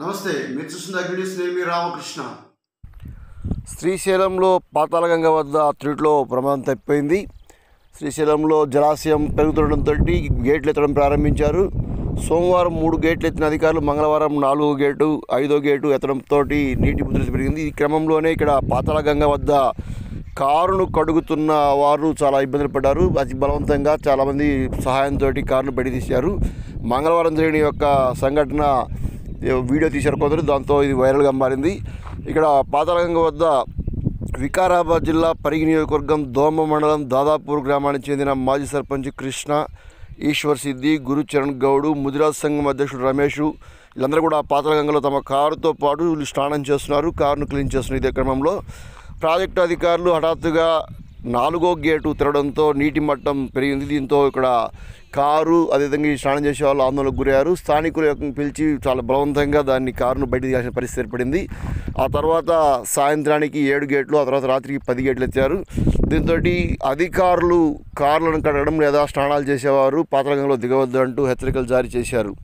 నమస్తే, మీరు చూస్తున్న అగ్నిస్. నేను మీ రామకృష్ణ. శ్రీశైలంలో పాతాళగంగ వద్ద త్రుటిలో ప్రమాదం తప్పిపోయింది. శ్రీశైలంలో జలాశయం పెరుగుతుండటంతో గేట్లు ఎత్తడం ప్రారంభించారు. సోమవారం 3 గేట్లు ఎత్తిన అధికారులు మంగళవారం 4వ గేటు 5వ గేటు ఎత్తడంతో నీటి ఉధృతి పెరిగింది. ఈ క్రమంలోనే ఇక్కడ పాతాళగంగ వద్ద కారును కడుగుతున్న వారు చాలా ఇబ్బందులు పడ్డారు. అతి బలవంతంగా చాలామంది సహాయంతో కారును బయట తీశారు. మంగళవారం జరిగిన యొక్క సంఘటన వీడియో తీశారు కొందరు, దాంతో ఇది వైరల్గా మారింది. ఇక్కడ పాతాళగంగ వద్ద వికారాబాద్ జిల్లా పరిగి నియోజకవర్గం దోమ మండలం దాదాపూర్ గ్రామానికి చెందిన మాజీ సర్పంచ్ కృష్ణ, ఈశ్వర్ సిద్ధి, గురుచరణ్ గౌడ్, ముదిరాజ్ సంఘం అధ్యక్షుడు రమేష్, వీళ్ళందరూ కూడా పాతాళగంగలో తమ కారుతో పాటు స్నానం చేస్తున్నారు, కారును క్లీన్ చేస్తున్నారు. ఇదే క్రమంలో ప్రాజెక్టు అధికారులు హఠాత్తుగా 4వ గేటు తెరవడంతో నీటి మట్టం పెరిగింది. దీంతో ఇక్కడ కారు అదేవిధంగా ఈ స్నానం చేసే వాళ్ళు ఆందోళనకు గురయ్యారు. స్థానికులు పిలిచి చాలా బలవంతంగా కారును బయట తీయాల్సిన పరిస్థితి ఏర్పడింది. ఆ తర్వాత సాయంత్రానికి 7 గేట్లు, ఆ తర్వాత రాత్రికి 10 గేట్లు ఎత్తారు. దీంతో అధికారులు కార్లను కడగడం లేదా స్నానాలు చేసేవారు పాతాళగంగలో దిగవద్దు అంటూ హెచ్చరికలు జారీ చేశారు.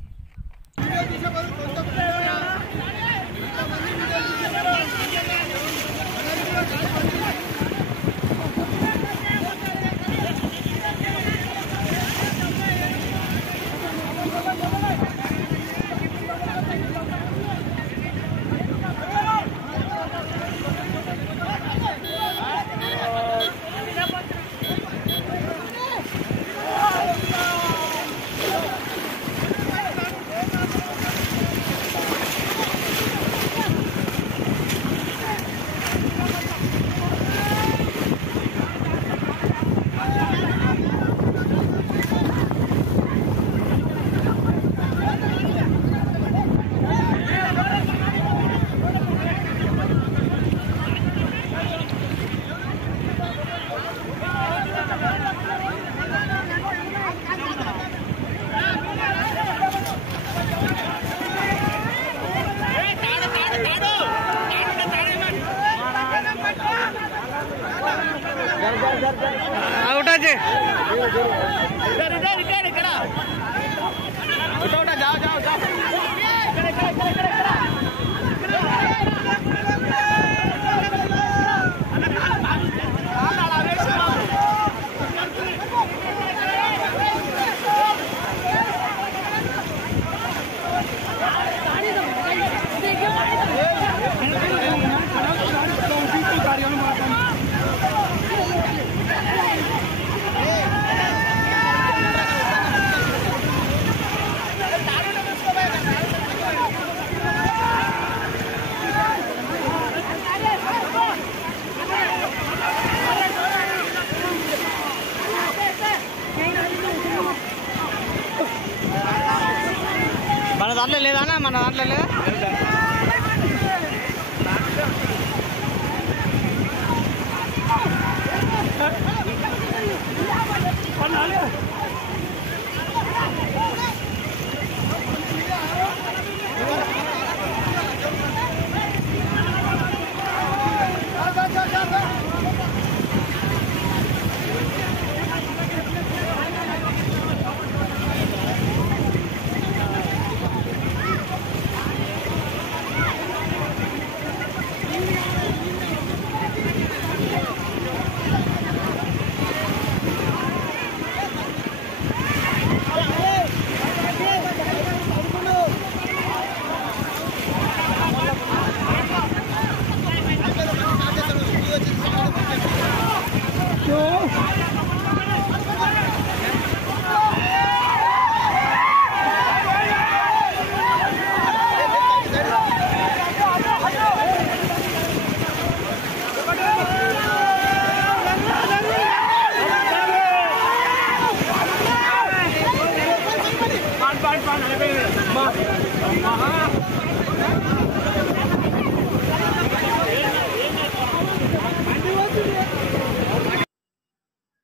మన దాంట్లో లేదా, మన దాంట్లో లేదా?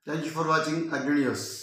Thank you for watching Agni News.